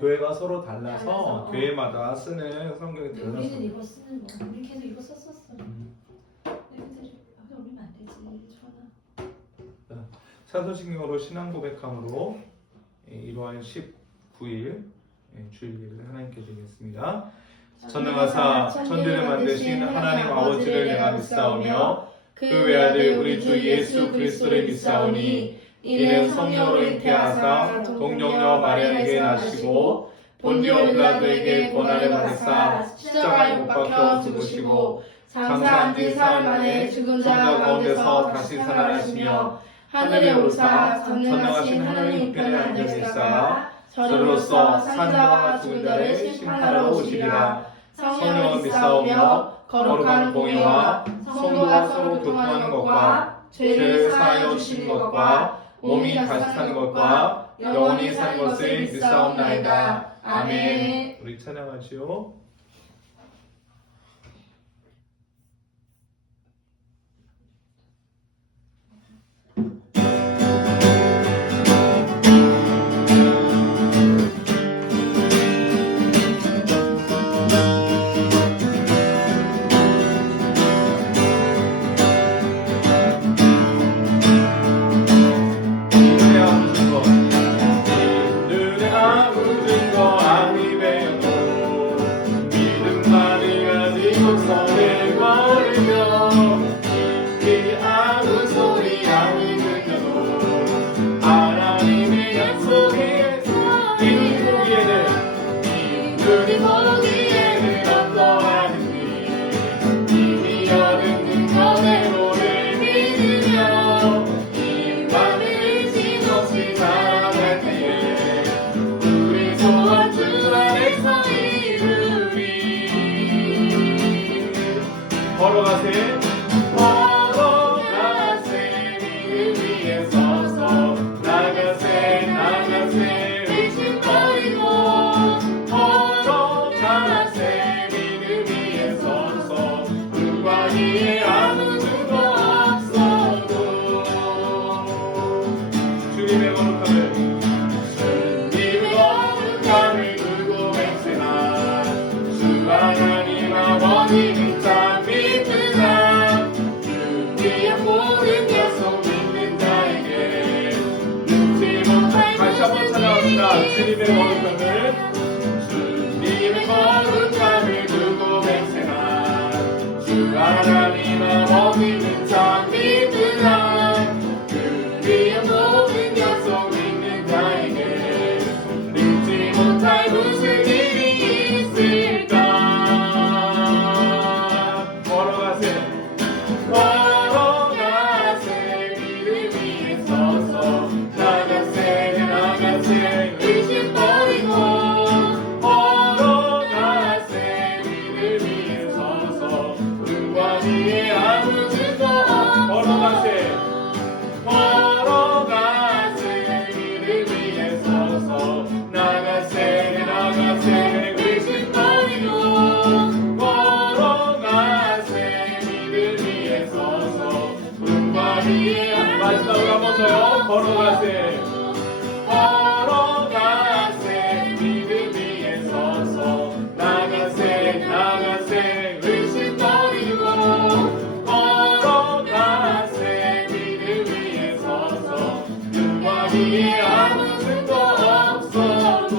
교회가 서로 달라서 교회마다 쓰는 성경이 근데 달라서. 우리는 이거 쓰는 거. 우리 계속 이거 썼었어. 애들이 올리면 안 되지. 전화. 사도신경으로 신앙 고백함으로 1월 19일 주일 예배를 하나님께 드리겠습니다. 전능하사 천지를 만드신 하나님 아버지를 내가 믿사오며 그 외아들 우리 주 예수 그리스도를 믿사오니 이는 성령으로 잉태하사 동정녀 마리아에게 나시고 본디오 빌라도에게 고난을 받으사 십자가에 못 박혀 죽으시고 장사한 지 사흘 만에 죽은 자 가운데서 다시 살아나시며 하늘에 오르사 전능하신 하나님 우편에 앉아 계시다가 저로서 산자와 죽은 자를 심판하러 오시리라. 성령을 믿사오며 거룩한 공예와 성도가 서로 교통하는 것과 죄를 사하여 주시는 것과 몸이 다시 사는 것과 영원히 사는 것을 믿사옵나이다. 아멘. 우리 찬양하지요. 걸어가세 믿음 위에 서서 나가세 의심 버리고 걸어가세 믿음 위에 서서 누가 위에 아무 증거 없어도 주님의 거룩함을 두고 맹세한 주 하나님 아버지는 참 믿으나 주의 모든 약속 믿는 자에게 눕지 못할 다시 한번 찾아옵니다. 주님의 거룩함을 두고 맹세한 주 하나님 아버지는 참 믿으나 주의 모든 약속 믿는 자에게 눕지 못할 무슨 일이 있을까. 걸어가세 믿음 위에 서서 나가세 의심 버리고 걸어가세 믿음 위에 서서 눈과 뒤에 아무 증거 걸어가세 믿음 위에 서서 나가세 의심 버리고 걸어가세 믿음 위에 서서 눈과 뒤에 마지막으로 한 번 더요. 걸어가세 믿음 위에 서서 나가세 의심 버리고 걸어가세 믿음 위에 서서 눈과 뒤에 아무 증거 없어도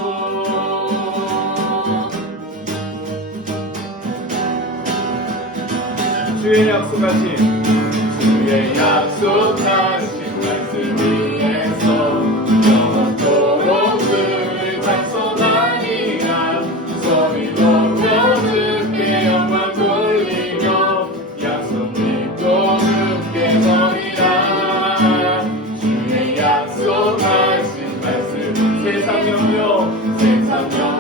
주의 약속하신 말씀 위에서 영원토록 그를 찬송하리라. 소리 높여 주께 영광 돌리며 약속 믿고 주께 서리라. 주의 약속하신 말씀 세상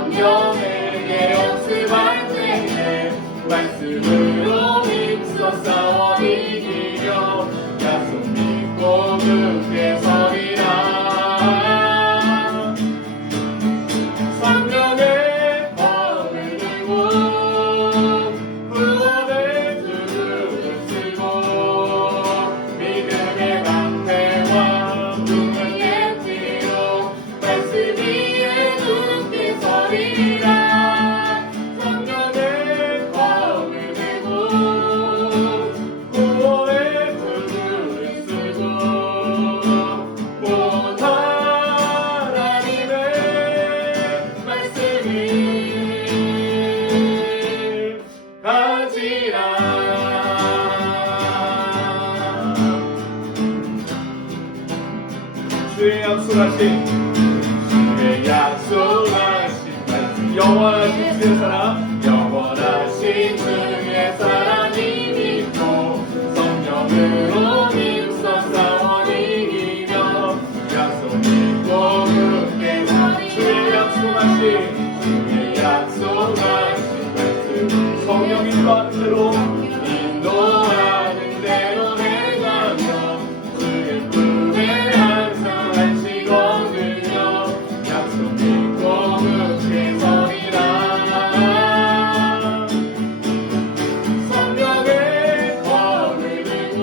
영영에게 연습할 때에 말씀으로 힘써 싸워 이기려 약속 믿고 주께 서리라. 성령의 검을 들고 구원의 주를 쓰고 믿음의 방패와 눈을 냅지로 말씀 위에 굳게 서 같이 주의 약속하신 말씀 영원하신 주의 사랑 영원하신 주의 사랑이 믿고 성령으로 힘써 싸워 이기며 약속 믿고 굳게 주의 약속하신 말씀 성령이 인도하는 대로 인도하는 대로 행하며 주의 품에 항상 안식 얻으며 약속 믿고 굳게 서리라 성령의 권을 들고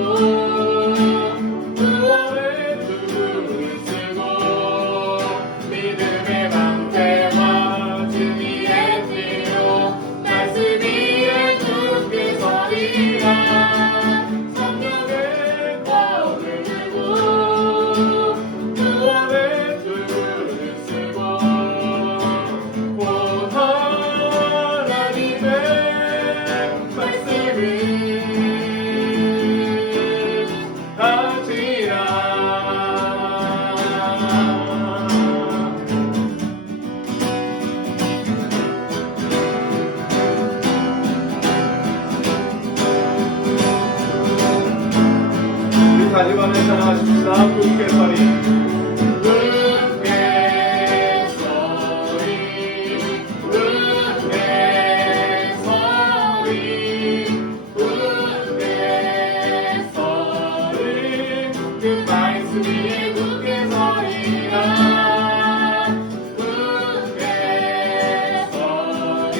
구원의 두루를 쓰고 믿음의 방패와 진리의 뒤로 말씀 위에 굳게 서리라 성령의 권을 들고 구원의 두루를 쓰고 온 하나님의 말씀을 하지라 우리 다짐하며 찬양하십시다. 굳게 서리 굳게 서리 굳게 서리 굳게 서리 그 말씀 위에 굳게 서리라 굳게 서리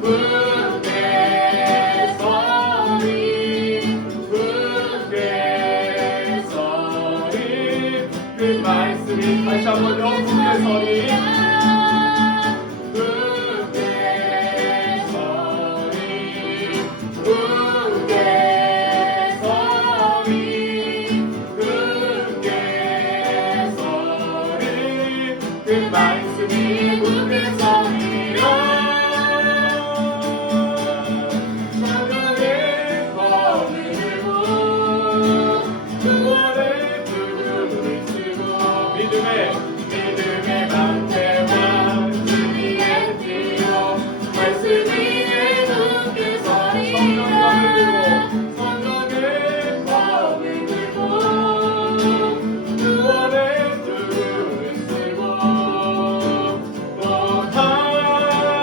굳게 서리 굳게 서리 그 말씀이 다시 한번요 굳게 서리 굳게 서리 굳게 서리 굳게 서리 그 말씀이 굳게 서리라 성령의 권을 들고 구원의 두루를 쓰고 믿음의 방패와 진리의 뒤로 말씀 위에 굳게 서리라 성령의 권을 들고 구원의 두루를 쓰고 온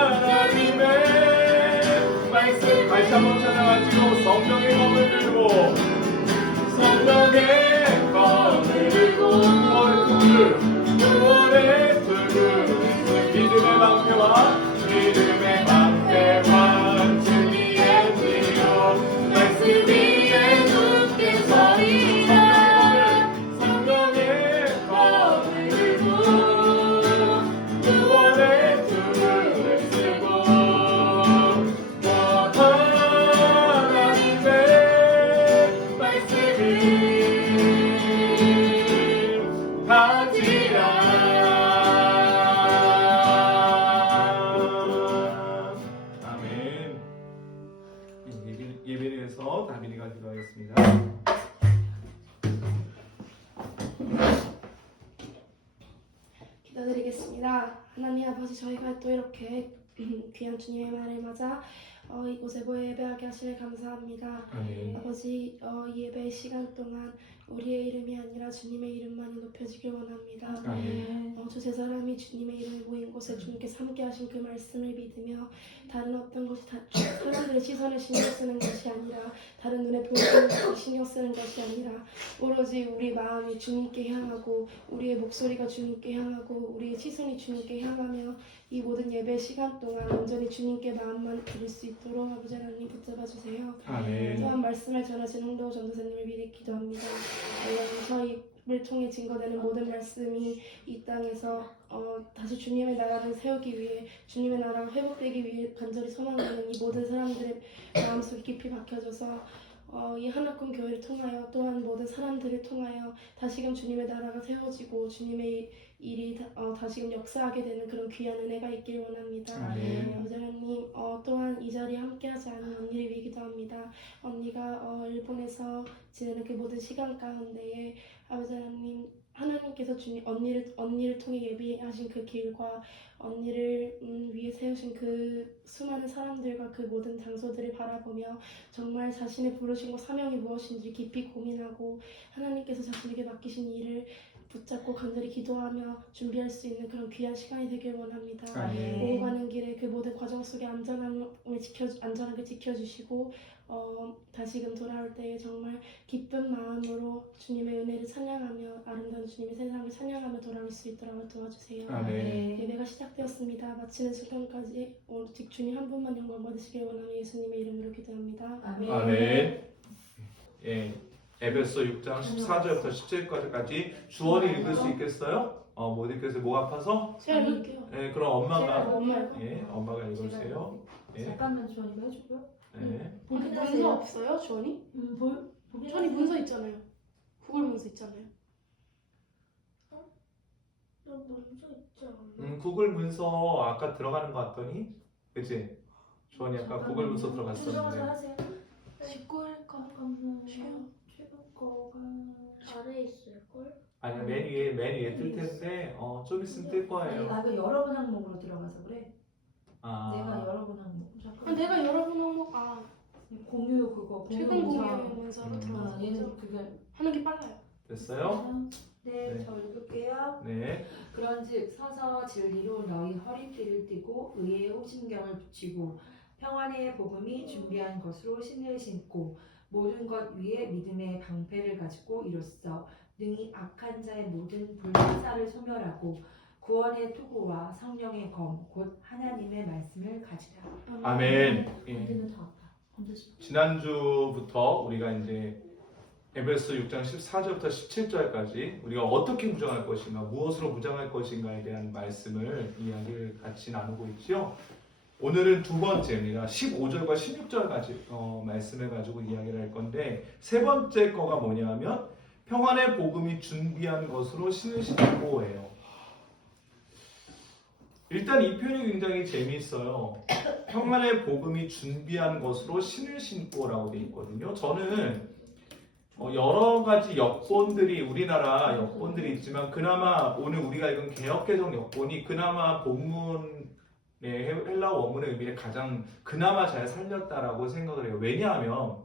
하나님의 말씀 다시 한번 찬양하시고 성령의 검을 들고 성령의 검을 들고 구원의 두루를 믿음의 방패와 진리의 뒤로 말씀 위에 굳게 서리라 성령의 검을 들고 구원의 두루를 쓰고 온 하나님의 말씀을 하지라 아멘. 예배에서 다민이가 기도하겠습니다. 기도드리겠습니다. 하나님 아버지, 저희가 또 이렇게 귀한 주님의 말을 맞아 이곳에 모여 예배하게 하시길 감사합니다. 아멘. 아버지, 이 예배 시간 동안 우리의 이름이 아니라 주님의 이름만이 높여지길 원합니다. 아멘. 주 세 사람이 주님의 이름이 모인 곳에 주님께서 함께 하신 그 말씀을 믿으며 다른 어떤 것이 사람들의 시선을 신경 쓰는 것이 아니라 다른 눈에 보이는 것을 신경 쓰는 것이 아니라 오로지 우리 마음이 주님께 향하고 우리의 목소리가 주님께 향하고 우리의 시선이 주님께 향하며 이 모든 예배 시간 동안 온전히 주님께 마음만 드릴 수 있도록 아버지 하나님 붙잡아 주세요. 아멘. 또한 말씀을 전하신 홍도 전도사님을 미리 기도합니다. 저희를 통해 증거되는 모든 말씀이 이 땅에서 다시 주님의 나라를 세우기 위해 주님의 나라가 회복되기 위해 간절히 소망하는 이 모든 사람들의 마음속에 깊이 박혀져서 이 하나꿈 교회를 통하여 또한 모든 사람들을 통하여 다시금 주님의 나라가 세워지고 주님의 일이 다시금 역사하게 되는 그런 귀한 은혜가 있길 원합니다. 아멘. 아버지 하나님, 또한 이 자리에 함께하지 않은 언니를 위해 기도합니다. 언니가 일본에서 지내는 그 모든 시간 가운데에 아버지 하나님 하나님께서 언니를 통해 예비하신 그 길과 언니를 위해 세우신 그 수많은 사람들과 그 모든 장소들을 바라보며 정말 자신의 부르심과 사명이 무엇인지 깊이 고민하고 하나님께서 자신에게 맡기신 일을 붙잡고 간절히 기도하며 준비할 수 있는 그런 귀한 시간이 되길 원합니다. 아멘. 오고 가는 길에 그 모든 과정 속에 안전하게 지켜주시고 다시금 돌아올 때에 정말 기쁜 마음으로 주님의 은혜를 찬양하며 아름다운 주님의 세상을 찬양하며 돌아올 수 있도록 도와주세요. 아멘. 예배가 시작되었습니다. 마치는 순간까지 오직 주님 한 분만 영광 받으시길 원하며 예수님의 이름으로 기도합니다. 아멘. 예, 에베소 6장 14절부터 17절까지 주원이 읽을 수 있겠어요? 못 읽겠어요. 목 아파서? 제가 읽을게요. 예, 그럼 엄마가 엄마가 읽으세요. 예. 잠깐만 주원이가 해주고요. 네. 문서 없어요, 주원이? 주원이 문서 있잖아요. 구글 문서 있잖아요. 나 문서 있지 않아? 구글 문서 아까 들어가는 거 같더니, 그치? 주원이 아까 구글 문서 수정해서 들어갔었는데. 하세요. 19일까? 잠깐만. 최근 거가 아래에 있을걸? 아니 맨 위에 뜰 텐데, 좀 있으면 뜰 거예요. 아니, 이거 여러 번 항목으로 들어가서 그래. 아, 내가 여러 번 항목. 잠깐만. 내가 여러분 공유 그거 최근 문서. 공유 문서로 들어가서 얘는 그게 하는 게 빨라요. 됐어요? 네, 네. 저 읽을게요. 네. 그런즉 서서 진리로 너희 허리띠를 띠고 의의 호심경을 붙이고 평안의 복음이 준비한 것으로 신을 신고 모든 것 위에 믿음의 방패를 가지고 이로써 능히 악한 자의 모든 불신사를 소멸하고 구원의 투구와 성령의 검 곧 하나님의 말씀을 가지라. 아멘. 예. 언제는 더 아파. 언제지? 지난주부터 우리가 이제 에베소 6장 14절부터 17절까지 우리가 어떻게 무장할 것인가, 무엇으로 무장할 것인가에 대한 이야기를 같이 나누고 있죠. 오늘은 두 번째입니다. 15절과 16절까지 말씀을 가지고 이야기를 할 건데, 세 번째 거가 뭐냐면 평안의 복음이 준비한 것으로 신을 신고예요. 일단 이 표현이 굉장히 재미있어요. 평안의 복음이 준비한 것으로 신을 신고라고 되어 있거든요. 저는 여러 가지 우리나라 역본들이 있지만 그나마 오늘 우리가 읽은 개역개정 역본이 그나마 본문의 헬라어 원문의 의미를 가장 그나마 잘 살렸다라고 생각을 해요. 왜냐하면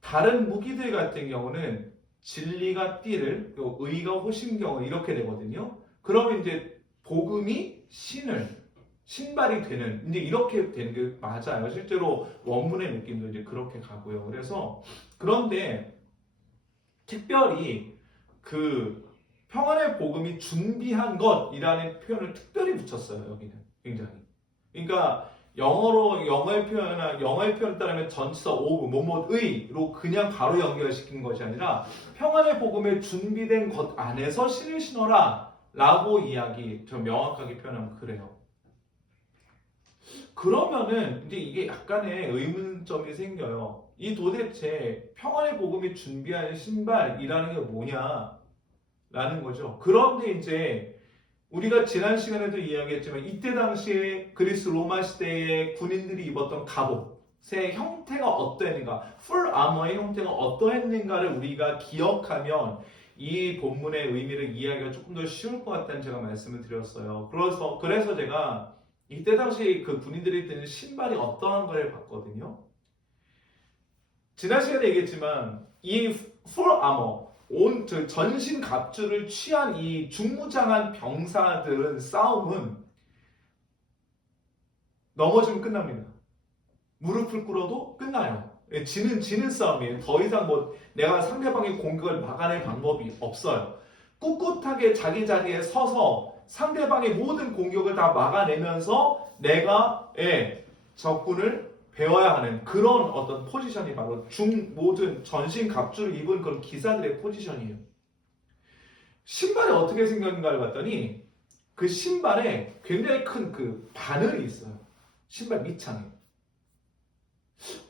다른 무기들 같은 경우는 진리가 띠를, 의가 호심경을 이렇게 되거든요. 그러면 이제 복음이 신발이 되는, 이제 이렇게 되는 게 맞아요. 실제로 원문의 느낌도 이제 그렇게 가고요. 그런데 특별히 그 평안의 복음이 준비한 것이라는 표현을 특별히 붙였어요. 여기는 굉장히. 그러니까 영어의 표현에 따르면 전치사 오브, 뭐뭐의로 그냥 바로 연결시키는 것이 아니라 평안의 복음에 준비된 것 안에서 신을 신어라 라고 좀 명확하게 표현하면 그래요. 그러면은 이제 이게 약간의 의문점이 생겨요. 이 도대체 평안의 복음이 준비한 신발이라는 게 뭐냐라는 거죠. 그런데 이제 우리가 지난 시간에도 이야기했지만 이때 당시에 그리스 로마 시대의 군인들이 입었던 갑옷의 형태가 어떠했는가, 풀 아머의 형태가 어떠했는가를 우리가 기억하면 이 본문의 의미를 이해하기가 조금 더 쉬울 것 같다는 제가 말씀을 드렸어요. 그래서 제가 이때 당시 그 군인들이 입는 신발이 어떠한 걸 봤거든요. 지난 시간에 얘기했지만 이 풀 아머, 전신 갑주를 취한 이 중무장한 병사들은 싸움은 넘어지면 끝납니다. 무릎을 꿇어도 끝나요. 지는 싸움이에요. 더 이상 내가 상대방의 공격을 막아낼 방법이 없어요. 꿋꿋하게 자기 자리에 서서 상대방의 모든 공격을 다 막아내면서 내가 적군을 배워야 하는 그런 어떤 포지션이 바로 모든 전신 갑주를 입은 그런 기사들의 포지션이에요. 신발이 어떻게 생겼는가를 봤더니 그 신발에 굉장히 큰 그 바늘이 있어요. 신발 밑창에.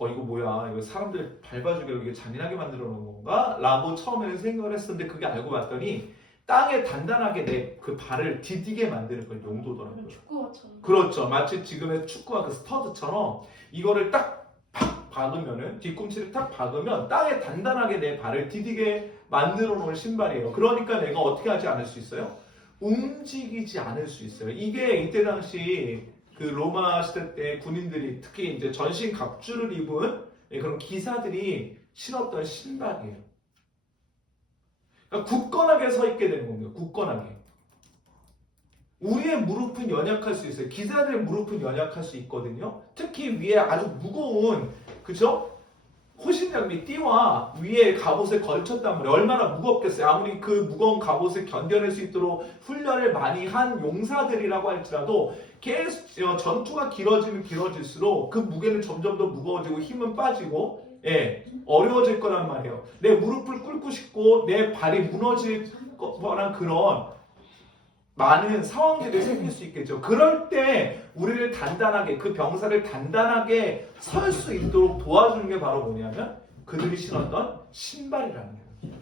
이거 뭐야? 이거 사람들 밟아주기로 이게 잔인하게 만들어 놓은 건가? 라고 처음에는 생각을 했었는데 그게 알고 봤더니 땅에 단단하게 내 그 발을 디디게 만드는 그런 용도더라고요. 축구화처럼. 그렇죠. 마치 지금의 축구화 그 스터드처럼 이거를 딱 팍 박으면은, 뒤꿈치를 탁 박으면 땅에 단단하게 내 발을 디디게 만들어 놓은 신발이에요. 그러니까 내가 어떻게 하지 않을 수 있어요? 움직이지 않을 수 있어요. 이게 이때 당시 그 로마 시대 때 군인들이 특히 이제 전신 갑주를 입은 그런 기사들이 신었던 신발이에요. 그러니까 굳건하게 서 있게 되는 겁니다. 굳건하게. 우리의 무릎은 연약할 수 있어요. 기사들의 무릎은 연약할 수 있거든요. 특히 위에 아주 무거운, 그죠? 호신장비 띠와 위에 갑옷을 걸쳤단 말이에요. 얼마나 무겁겠어요. 아무리 그 무거운 갑옷을 견뎌낼 수 있도록 훈련을 많이 한 용사들이라고 할지라도 계속 전투가 길어지면 길어질수록 그 무게는 점점 더 무거워지고 힘은 빠지고 어려워질 거란 말이에요. 내 무릎을 꿇고 싶고 내 발이 무너질 거란 그런 많은 상황들이 생길 수 있겠죠. 그럴 때 우리를 단단하게, 그 병사를 단단하게 설 수 있도록 도와주는 게 바로 뭐냐면 그들이 신었던 신발이라는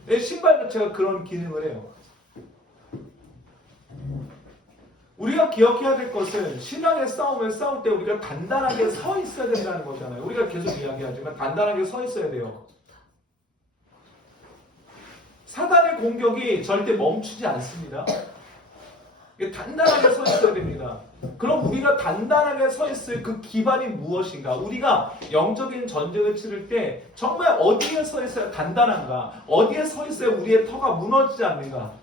거예요. 신발 자체가 그런 기능을 해요. 우리가 기억해야 될 것은 신앙의 싸움을 싸울 때 우리가 단단하게 서 있어야 된다는 거잖아요. 우리가 계속 이야기하지만 단단하게 서 있어야 돼요. 사단의 공격이 절대 멈추지 않습니다. 단단하게 서 있어야 됩니다. 그럼 우리가 단단하게 서 있을 그 기반이 무엇인가? 우리가 영적인 전쟁을 치를 때 정말 어디에 서 있어야 단단한가? 어디에 서 있어야 우리의 터가 무너지지 않는가?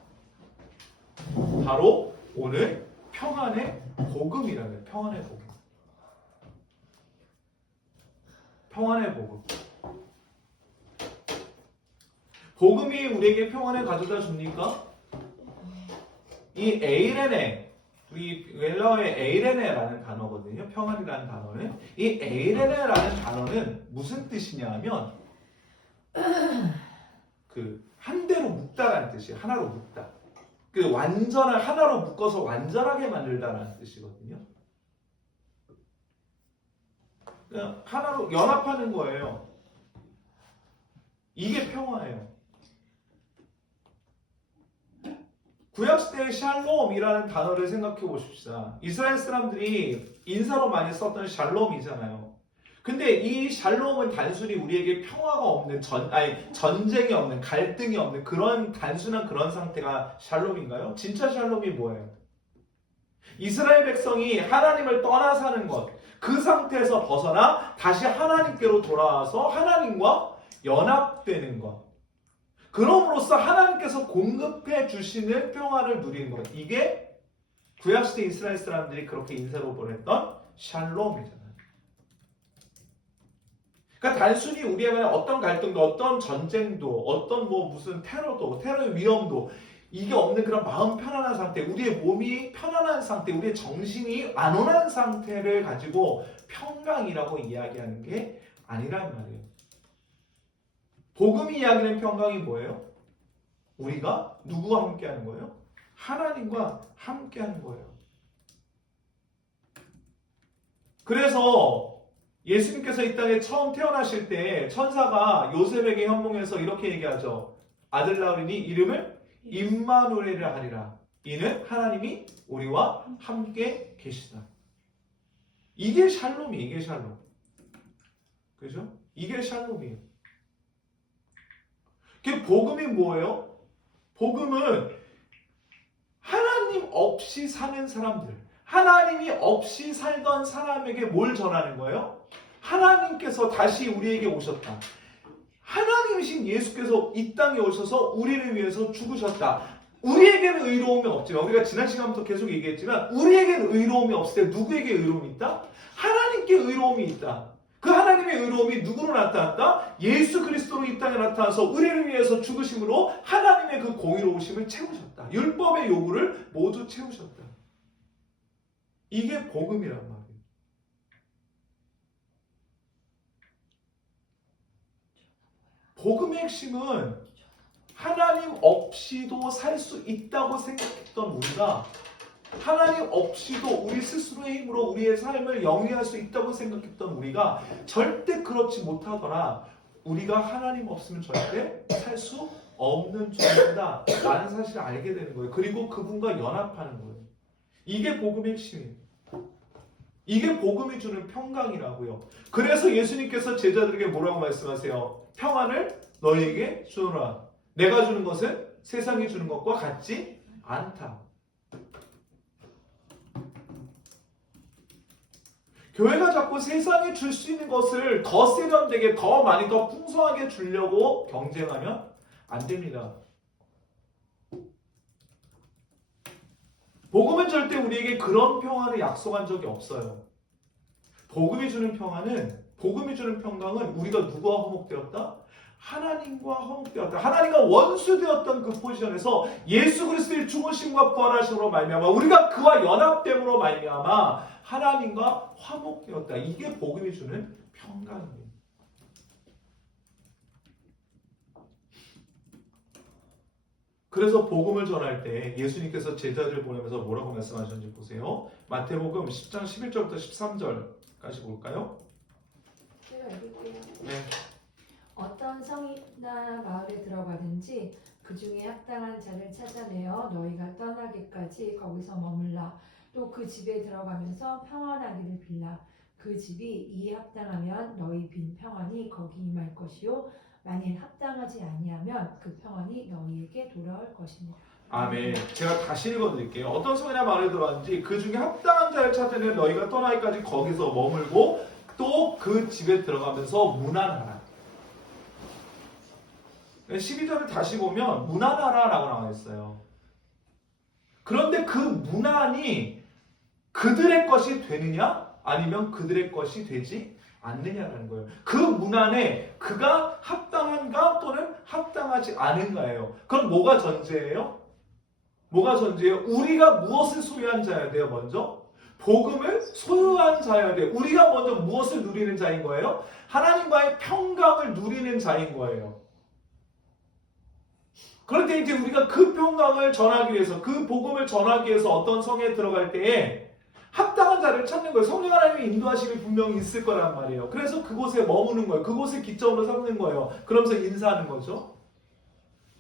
바로 오늘 평안의 복음이라는 거예요. 평안의 복음. 평안의 복음. 복음이 우리에게 평안을 가져다 줍니까? 이 에이레네, 우리 웰러의 에이레네라는 단어거든요. 평안이라는 단어는. 이 에이레네라는 단어는 무슨 뜻이냐 하면 그 한 대로 묶다라는 뜻이에요. 하나로 묶다. 그 완전한 하나로 묶어서 완전하게 만들다라는 뜻이거든요. 그냥 하나로 연합하는 거예요. 이게 평화예요. 구약시대의 샬롬이라는 단어를 생각해 보십시다. 이스라엘 사람들이 인사로 많이 썼던 샬롬이잖아요. 근데 이 샬롬은 단순히 우리에게 평화가 없는, 전쟁이 없는, 갈등이 없는 그런 단순한 그런 상태가 샬롬인가요? 진짜 샬롬이 뭐예요? 이스라엘 백성이 하나님을 떠나 사는 것, 그 상태에서 벗어나 다시 하나님께로 돌아와서 하나님과 연합되는 것. 그럼으로써 하나님께서 공급해 주시는 평화를 누리는 것. 이게 구약시대 이스라엘 사람들이 그렇게 인사로 보냈던 샬롬이잖아요. 그러니까 단순히 우리의 어떤 갈등도, 어떤 전쟁도, 어떤 무슨 테러도, 테러의 위험도 이게 없는 그런 마음 편안한 상태, 우리의 몸이 편안한 상태, 우리의 정신이 안온한 상태를 가지고 평강이라고 이야기하는 게 아니란 말이에요. 복음이 이야기하는 평강이 뭐예요? 우리가 누구와 함께하는 거예요? 하나님과 함께하는 거예요. 그래서 예수님께서 이 땅에 처음 태어나실 때 천사가 요셉에게 현몽해서 이렇게 얘기하죠. 아들 낳으리니 이름을 임마누엘이라 하리라. 이는 하나님이 우리와 함께 계시다. 이게 샬롬이에요. 이게 샬롬. 그죠? 이게 샬롬이에요. 그 복음이 뭐예요? 복음은 하나님 없이 사는 사람들, 하나님이 없이 살던 사람에게 뭘 전하는 거예요? 하나님께서 다시 우리에게 오셨다. 하나님이신 예수께서 이 땅에 오셔서 우리를 위해서 죽으셨다. 우리에게는 의로움이 없지만, 우리가 지난 시간부터 계속 얘기했지만 우리에게는 의로움이 없을 때 누구에게 의로움이 있다? 하나님께 의로움이 있다. 그 하나님의 의로움이 누구로 나타났다? 예수 그리스도로 이 땅에 나타나서 우리를 위해서 죽으심으로 하나님의 그 공의로우심을 채우셨다. 율법의 요구를 모두 채우셨다. 이게 복음이란 말이에요. 복음의 핵심은 하나님 없이도 살 수 있다고 생각했던 우리가 하나님 없이도 우리 스스로의 힘으로 우리의 삶을 영위할 수 있다고 생각했던 우리가 절대 그렇지 못하더라. 우리가 하나님 없으면 절대 살 수 없는 존재다 라는 사실을 알게 되는 거예요. 그리고 그분과 연합하는 거예요. 이게 복음의 핵심이에요. 이게 복음이 주는 평강이라고요. 그래서 예수님께서 제자들에게 뭐라고 말씀하세요? 평안을 너희에게 주노라. 내가 주는 것은 세상이 주는 것과 같지 않다. 교회가 자꾸 세상이 줄 수 있는 것을 더 세련되게, 더 많이, 더 풍성하게 주려고 경쟁하면 안 됩니다. 복음은 절대 우리에게 그런 평안을 약속한 적이 없어요. 복음이 주는 평안은, 복음이 주는 평강은 우리가 누구와 화목되었다? 하나님과 화목되었다. 하나님과 원수되었던 그 포지션에서 예수 그리스도의 죽으심과 부활하심으로 말미암아 우리가 그와 연합됨으로 말미암아 하나님과 화목되었다. 이게 복음이 주는 평강입니다. 그래서 복음을 전할 때 예수님께서 제자들을 보내면서 뭐라고 말씀하셨는지 보세요. 마태복음 10장 11절부터 13절까지 볼까요? 제가 읽을게요. 네. 어떤 성이나 마을에 들어가든지 그 중에 합당한 자를 찾아내어 너희가 떠나기까지 거기서 머물라. 또 그 집에 들어가면서 평안하기를 빌라. 그 집이 이에 합당하면 너희 빈 평안이 거기 임할 것이요 만일 합당하지 아니하면 그 평안이 너희에게 돌아올 것이니라. 아멘. 제가 다시 읽어드릴게요. 어떤 성이나 마을에 들어왔는지 그 중에 합당한 자를 찾으면 너희가 떠나기까지 거기서 머물고 또 그 집에 들어가면서 문안하라. 12절을 다시 보면 문안하라라고 나와 있어요. 그런데 그 문안이 그들의 것이 되느냐 아니면 그들의 것이 되지 않느냐라는 거예요. 그 문안에 그가 합당한가 또는 합당하지 않은가예요. 그럼 뭐가 전제예요? 뭐가 전제예요? 우리가 무엇을 소유한 자여야 돼요? 먼저 복음을 소유한 자여야 돼요. 우리가 먼저 무엇을 누리는 자인 거예요? 하나님과의 평강을 누리는 자인 거예요. 그런데 이제 우리가 그 평강을 전하기 위해서, 그 복음을 전하기 위해서 어떤 성에 들어갈 때에 합당한 자를 찾는 거예요. 성령 하나님의 인도하심이 분명히 있을 거란 말이에요. 그래서 그곳에 머무는 거예요. 그곳을 기점으로 삼는 거예요. 그러면서 인사하는 거죠.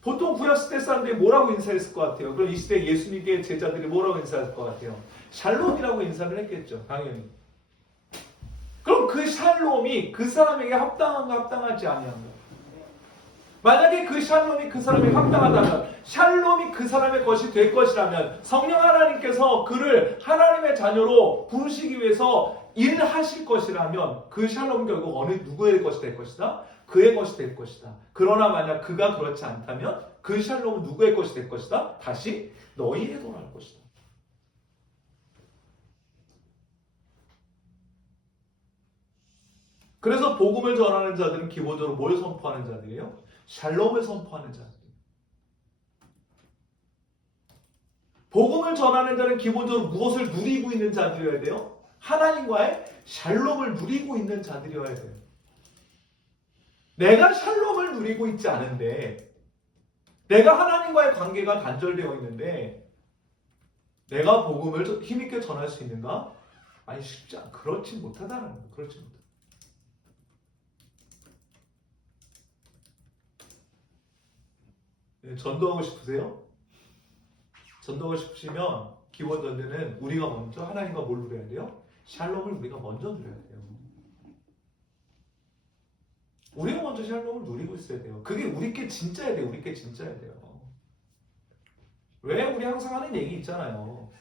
보통 구약시대 사람들이 뭐라고 인사했을 것 같아요? 그럼 이 시대 예수님께 제자들이 뭐라고 인사했을 것 같아요? 샬롬이라고 인사를 했겠죠. 당연히. 그럼 그 샬롬이 그 사람에게 합당한가 합당하지 아니한가? 만약에 그 샬롬이 그 사람에게 합당하다면, 샬롬이 그 사람의 것이 될 것이라면, 성령 하나님께서 그를 하나님의 자녀로 부르시기 위해서 일하실 것이라면 그 샬롬은 결국 어느 누구의 것이 될 것이다? 그의 것이 될 것이다. 그러나 만약 그가 그렇지 않다면 그 샬롬은 누구의 것이 될 것이다? 다시 너희에게 돌아올 것이다. 그래서 복음을 전하는 자들은 기본적으로 뭘 선포하는 자들이에요? 샬롬을 선포하는 자들이에요. 복음을 전하는 자는 기본적으로 무엇을 누리고 있는 자들이어야 돼요? 하나님과의 샬롬을 누리고 있는 자들이어야 돼요. 내가 샬롬을 누리고 있지 않은데, 내가 하나님과의 관계가 단절되어 있는데 내가 복음을 힘있게 전할 수 있는가? 아니 쉽지 않아. 그렇지 못하다는 거예요. 그렇지 못하다. 전도하고 싶으세요? 전도하고 싶으시면 기본 전제는 우리가 먼저 하나님과 뭘 누려야 돼요? 샬롬을 우리가 먼저 누려야 돼요. 우리가 먼저 샬롬을 누리고 있어야 돼요. 그게 우리께 진짜야 돼요. 우리께 진짜야 돼요. 왜? 우리 항상 하는 얘기 있잖아요.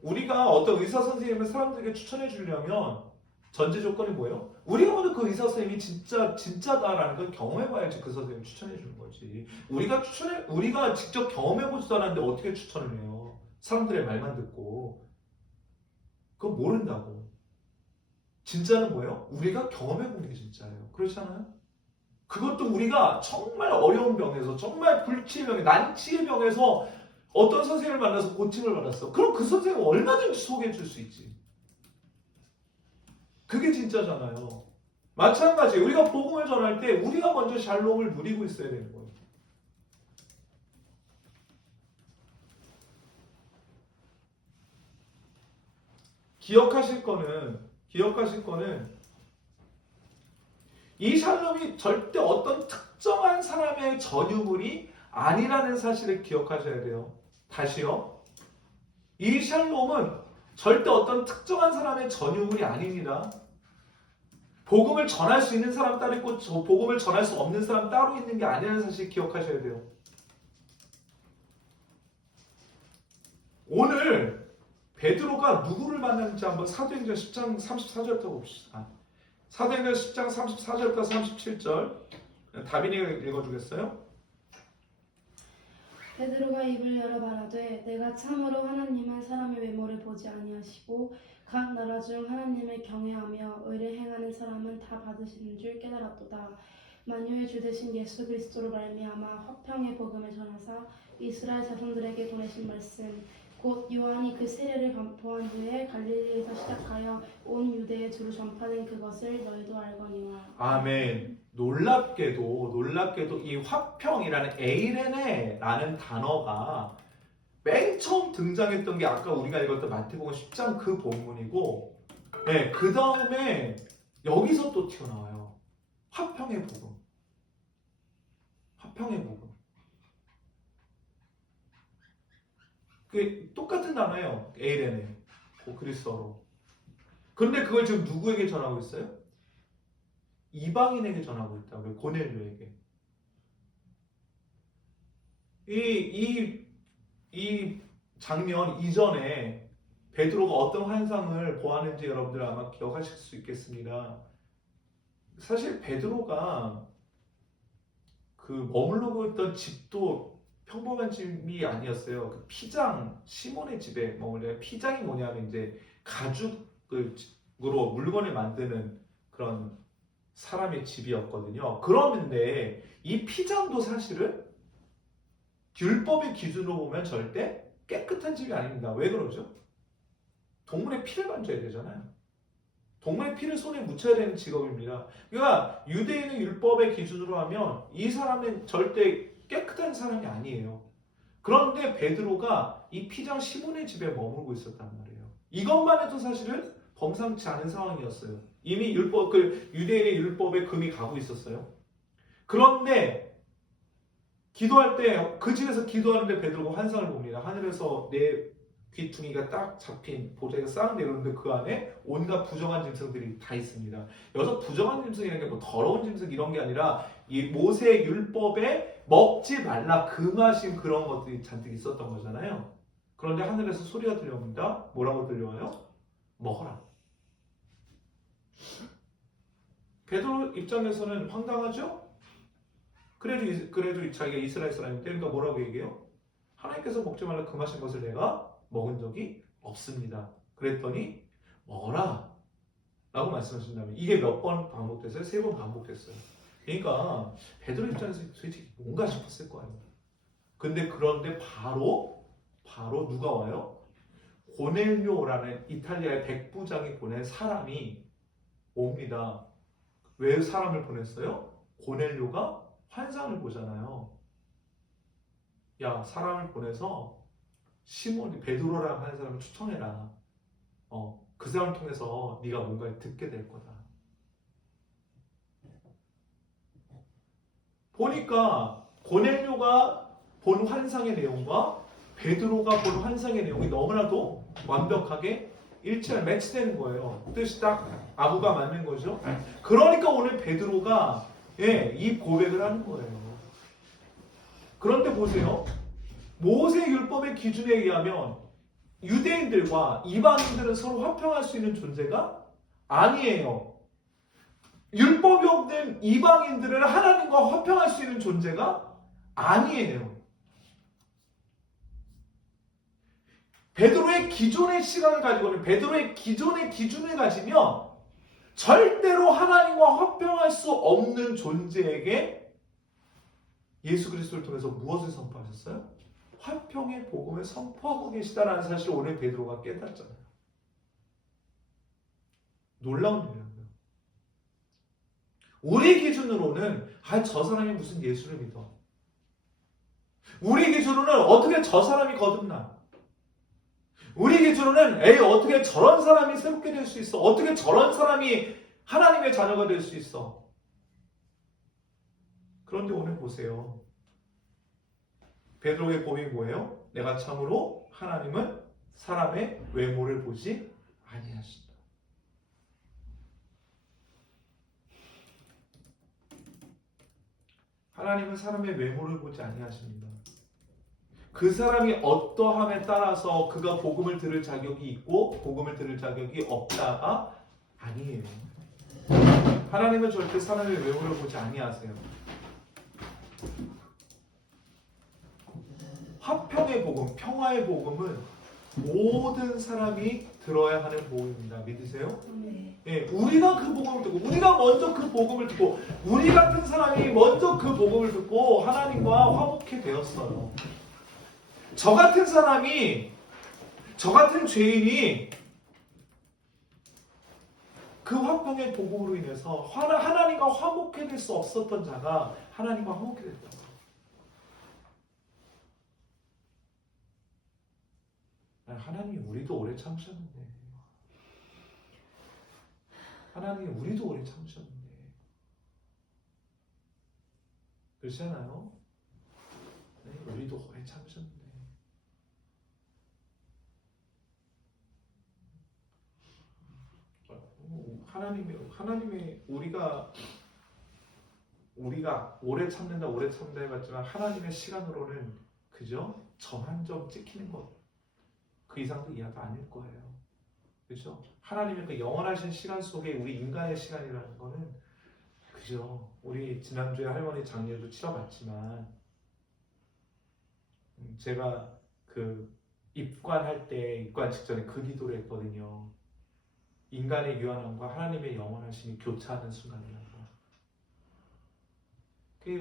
우리가 어떤 의사 선생님을 사람들에게 추천해 주려면 전제 조건이 뭐예요? 우리가 먼저 그 의사 선생님이 진짜다라는 걸 경험해봐야지 그 선생님 추천해 주는 거지. 우리가 직접 경험해보지도 않았는데 어떻게 추천을 해요? 사람들의 말만 듣고. 그건 모른다고. 진짜는 뭐예요? 우리가 경험해보는 게 진짜예요. 그렇지 않아요? 그것도 우리가 정말 어려운 병에서, 정말 불치의 병에, 난치의 병에서 어떤 선생님을 만나서 고침을 받았어. 그럼 그 선생님은 얼마든지 소개해 줄 수 있지. 그게 진짜잖아요. 마찬가지예요. 우리가 복음을 전할 때 우리가 먼저 샬롬을 누리고 있어야 되는 거예요. 기억하실 거는 이 샬롬이 절대 어떤 특정한 사람의 전유물이 아니라는 사실을 기억하셔야 돼요. 다시요. 이 샬롬은 절대 어떤 특정한 사람의 전유물이 아닙니다. 복음을 전할 수 있는 사람 따로 있고 복음을 전할 수 없는 사람 따로 있는 게 아니라는 사실 기억하셔야 돼요. 오늘 베드로가 누구를 만났는지 한번 사도행전 10장 34절부터 봅시다. 사도행전 10장 34절부터 37절 다빈이가 읽어주겠어요? 베드로가 입을 열어 말하되 내가 참으로 하나님은 사람의 외모를 보지 아니하시고 각 나라 중 하나님을 경외하며 의를 행하는 사람은 다 받으시는 줄 깨달았도다. 만유의 주 되신 예수 그리스도로 말미암아 화평의 복음을 전하사 이스라엘 자손들에게 보내신 말씀 곧 요한이 그 세례를 반포한 후에 갈릴리에서 시작하여 온 유대에 두루 전파된 그것을 너희도 알거니와. 아멘. 놀랍게도 이 화평이라는 에이레네라는 단어가 맨 처음 등장했던 게 아까 우리가 읽었던 마태복음 10장 그 본문이고, 네, 그 다음에 여기서 또 튀어나와요. 화평의 복음. 화평의 복음. 그게 똑같은 단어예요. 에이레네. 그리스어로. 그런데 그걸 지금 누구에게 전하고 있어요? 이방인에게 전하고 있다고요. 고넬료에게. 이 장면 이전에 베드로가 어떤 환상을 보았는지 여러분들 아마 기억하실 수 있겠습니다. 사실 베드로가 그 머물러고 있던 집도 평범한 집이 아니었어요. 그 피장 시몬의 집에 머물러. 피장이 뭐냐면 이제 가죽으로 물건을 만드는 그런 사람의 집이었거든요. 그런데 이 피장도 사실은 율법의 기준으로 보면 절대 깨끗한 집이 아닙니다. 왜 그러죠? 동물의 피를 만져야 되잖아요. 동물의 피를 손에 묻혀야 되는 직업입니다. 그러니까 유대인의 율법의 기준으로 하면 이 사람은 절대 깨끗한 사람이 아니에요. 그런데 베드로가 이 피장 시몬의 집에 머물고 있었단 말이에요. 이것만 해도 사실은 범상치 않은 상황이었어요. 이미 유대인의 율법에 금이 가고 있었어요. 그런데 기도할 때 그 집에서 기도하는데 베드로가 환상을 봅니다. 하늘에서 내 귀퉁이가 딱 잡힌 보자기가 싹 내려오는데 그 안에 온갖 부정한 짐승들이 다 있습니다. 여기서 부정한 짐승이라는 게 뭐 더러운 짐승 이런 게 아니라 이 모세 율법에 먹지 말라 금하신 그런 것들이 잔뜩 있었던 거잖아요. 그런데 하늘에서 소리가 들려옵니다. 뭐라고 들려와요? 먹어라. 베드로 입장에서는 황당하죠? 그래도 자기가 이스라엘 사람인데 그러니까 뭐라고 얘기해요? 하나님께서 먹지 말라 금하신 것을 내가 먹은 적이 없습니다. 그랬더니 먹어라 라고 말씀하신다면 이게 몇 번 반복됐어요? 3번 반복됐어요. 그러니까 베드로 입장에서 솔직히 뭔가 싶었을 거예요. 그런데 바로 누가 와요? 고넬료라는 이탈리아의 백부장이 보낸 사람이 옵니다. 왜 사람을 보냈어요? 고넬료가 환상을 보잖아요. 야, 사람을 보내서 시몬이 베드로라고 하는 사람을 추천해라. 그 사람을 통해서 네가 뭔가를 듣게 될 거다. 보니까 고넬료가 본 환상의 내용과 베드로가 본 환상의 내용이 너무나도 완벽하게 일치를 매치되는 거예요. 뜻이 딱 아구가 맞는 거죠. 그러니까 오늘 베드로가 이 고백을 하는 거예요. 그런데 보세요. 모세 율법의 기준에 의하면 유대인들과 이방인들은 서로 화평할 수 있는 존재가 아니에요. 율법이 없는 이방인들은 하나님과 화평할 수 있는 존재가 아니에요. 베드로의 기존의 시간을 가지고는 베드로의 기존의 기준을 가지면 절대로 하나님과 화평할 수 없는 존재에게 예수 그리스도를 통해서 무엇을 선포하셨어요? 화평의 복음을 선포하고 계시다라는 사실을 오늘 베드로가 깨닫잖아요. 놀라운 일이에요. 우리 기준으로는 저 사람이 무슨 예수를 믿어. 우리 기준으로는 어떻게 저 사람이 거듭나. 우리 기준으로는 어떻게 저런 사람이 새롭게 될 수 있어. 어떻게 저런 사람이 하나님의 자녀가 될 수 있어. 그런데 오늘 보세요. 베드로의 고백이 뭐예요? 내가 참으로 하나님은 사람의 외모를 보지 아니하신다. 하나님은 사람의 외모를 보지 아니하십니다. 그 사람이 어떠함에 따라서 그가 복음을 들을 자격이 있고 복음을 들을 자격이 없다가 아니에요. 하나님은 절대 사람의 외모를 보지 아니하세요. 화평의 복음, 평화의 복음은 모든 사람이 들어야 하는 복음입니다. 믿으세요? 네. 예, 우리가 그 복음을 듣고, 우리가 먼저 그 복음을 듣고, 우리 같은 사람이 먼저 그 복음을 듣고 하나님과 화목해 되었어요. 저 같은 사람이, 저 같은 죄인이 그 화평의 복음으로 인해서 하나님과 화목해 될 수 없었던 자가 하나님과 화목해 됐다. 하나님이 우리도 오래 참으셨는데, 하나님이 우리도 오래 참으셨는데, 그렇지 않아요? 네, 우리도 오래 참으셨는데, 하나님의 우리가 오래 참는다 해봤지만 하나님의 시간으로는 그죠? 점 한 점 찍히는 것, 그 이상도 이하도 아닐 거예요. 그죠? 하나님의 그 영원하신 시간 속에 우리 인간의 시간이라는 거는 그죠? 우리 지난주에 할머니 장례도 치러봤지만 제가 그 입관 직전에 그 기도를 했거든요. 인간의 유한함과 하나님의 영원하심이 교차하는 순간이라는 거.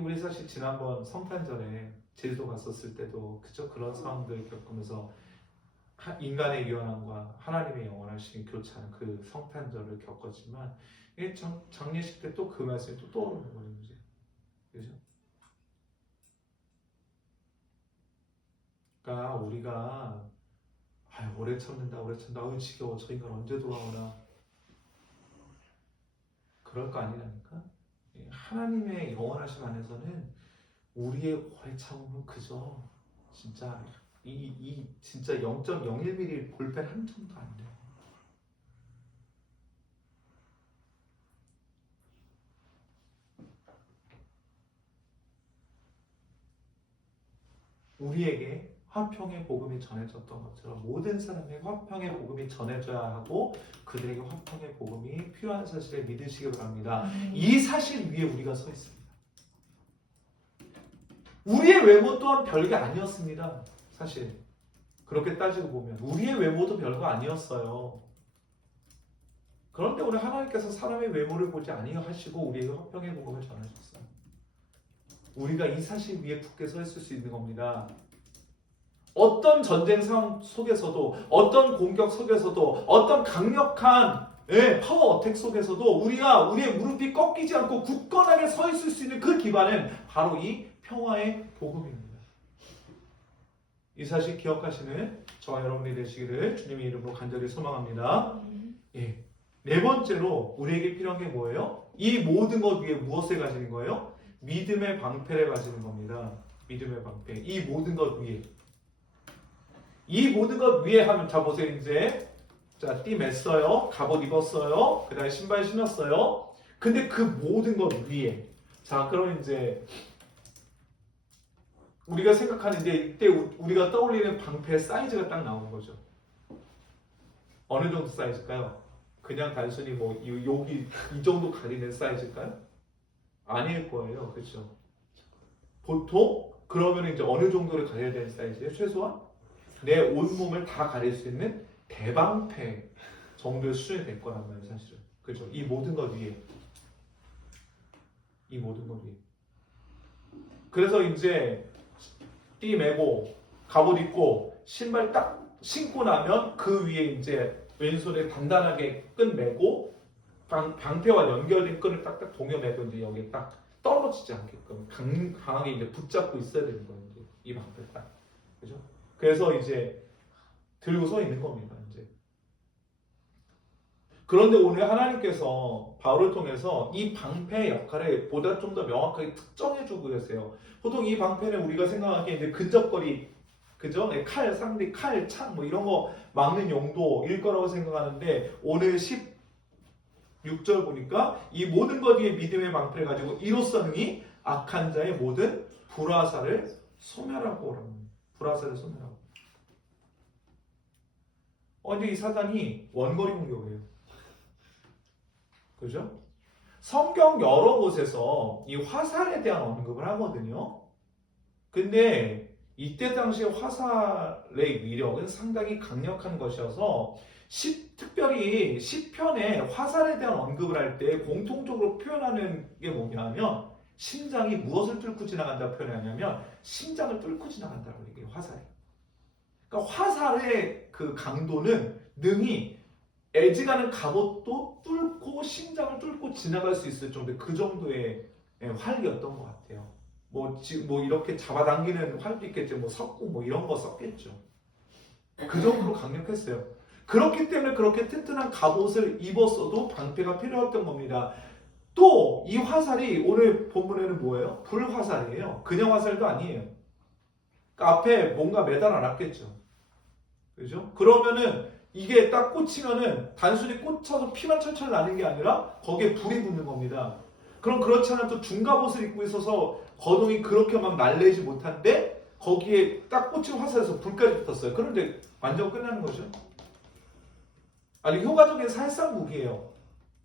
우리 사실 지난번 성탄절에 제주도 갔었을 때도 그죠? 그런 상황들 겪으면서 인간의 유한함과 하나님의 영원하심이 교차하는 그 성탄절을 겪었지만 장례식 때 또 그 말씀이 또 떠오르는 거예요. 이제. 그죠? 그러니까 우리가 오래 참는다 아유 지겨워 저 인간 언제 돌아오나 그럴 거 아니라니까. 하나님의 영원하심 안에서는 우리의 오래 참음은 그저 진짜 진짜 0.01mm 볼펜 한 점도 안 돼요. 우리에게 화평의 복음이 전해졌던 것처럼 모든 사람에게 화평의 복음이 전해져야 하고 그들에게 화평의 복음이 필요한 사실을 믿으시기 바랍니다. 이 사실 위에 우리가 서 있습니다. 우리의 외모 또한 별게 아니었습니다. 사실 그렇게 따지고 보면 우리의 외모도 별거 아니었어요. 그런데 우리 하나님께서 사람의 외모를 보지 아니하시고 우리에게 화평의 복음을 전하셨어요. 우리가 이 사실 위에 굳게 서 있을 수 있는 겁니다. 어떤 전쟁 상황 속에서도, 어떤 공격 속에서도, 어떤 강력한 파워 어택 속에서도 우리의 무릎이 꺾이지 않고 굳건하게 서 있을 수 있는 그 기반은 바로 이 평화의 복음입니다. 이 사실 기억하시는 저와 여러분이 되시기를 주님의 이름으로 간절히 소망합니다. 네 번째로 우리에게 필요한 게 뭐예요? 이 모든 것 위에 무엇을 가지는 거예요? 믿음의 방패를 가지는 겁니다. 믿음의 방패. 이 모든 것 위에 하면 자 보세요. 이제 자 띠 맸어요. 갑옷 입었어요. 그 다음에 신발 신었어요. 근데 그 모든 것 위에 자 그럼 이제 우리가 생각하는데 이때 우리가 떠올리는 방패 사이즈가 딱 나오는 거죠. 어느 정도 사이즈일까요? 그냥 단순히 뭐 여기 이 정도 가리는 사이즈일까요? 아닐 거예요. 그렇죠? 보통 그러면 이제 어느 정도를 가려야 되는 사이즈예요? 최소한 내 온몸을 다 가릴 수 있는 대방패 정도의 수준이 될 거란 말이에요. 사실은. 그렇죠? 이 모든 것 위에 그래서 이제 띠 매고 갑옷 입고 신발 딱 신고 나면 그 위에 이제 왼손에 단단하게 끈 매고 방패와 연결된 끈을 딱딱 동여 매고 이제 여기에 딱 떨어지지 않게끔 강하게 이제 붙잡고 있어야 되는 거예요. 이제 이 방패 딱. 그죠? 그래서 이제 들고 서 있는 겁니다. 이제. 그런데 오늘 하나님께서 바울을 통해서 이 방패의 역할을 보다 좀 더 명확하게 특정해주고 계세요. 보통 이 방패는 우리가 생각하기에 이제 근접거리, 그죠? 칼, 상대 칼, 창 뭐 이런 거 막는 용도일 거라고 생각하는데 오늘 16절 보니까 이 모든 것 위에 믿음의 방패를 가지고 이로써 능히 악한 자의 모든 불화사를 소멸하고 오랍니다. 불화살을 쏘느라고. 근데 이 사단이 원거리 공격을 해요. 그죠? 성경 여러 곳에서 이 화살에 대한 언급을 하거든요. 근데 이때 당시에 화살의 위력은 상당히 강력한 것이어서 특별히 시편에 화살에 대한 언급을 할 때 공통적으로 표현하는 게 뭐냐면 심장이 무엇을 뚫고 지나간다고 표현하냐면 심장을 뚫고 지나간다고 얘기해요. 화살이. 그러니까 화살의 그 강도는 능히 애지간한 갑옷도 뚫고 심장을 뚫고 지나갈 수 있을 정도의 그 정도의 활기였던 것 같아요. 뭐 이렇게 잡아당기는 활도 있겠죠. 뭐 석궁 뭐 이런 거 썼겠죠. 그 정도로 강력했어요. 그렇기 때문에 그렇게 튼튼한 갑옷을 입었어도 방패가 필요했던 겁니다. 또 이 화살이 오늘 본문에는 뭐예요? 불화살이에요. 그냥 화살도 아니에요. 그러니까 앞에 뭔가 매달아놨겠죠. 그죠? 그러면은 이게 딱 꽂히면은 단순히 꽂혀서 피만 철철 나는 게 아니라 거기에 불이 붙는 겁니다. 그럼 그렇지 않아도 또 중갑옷을 입고 있어서 거동이 그렇게 막 날래지 못한데 거기에 딱 꽂힌 화살에서 불까지 붙었어요. 그런데 완전 끝나는 거죠. 아니 효과적인 살상 무기예요.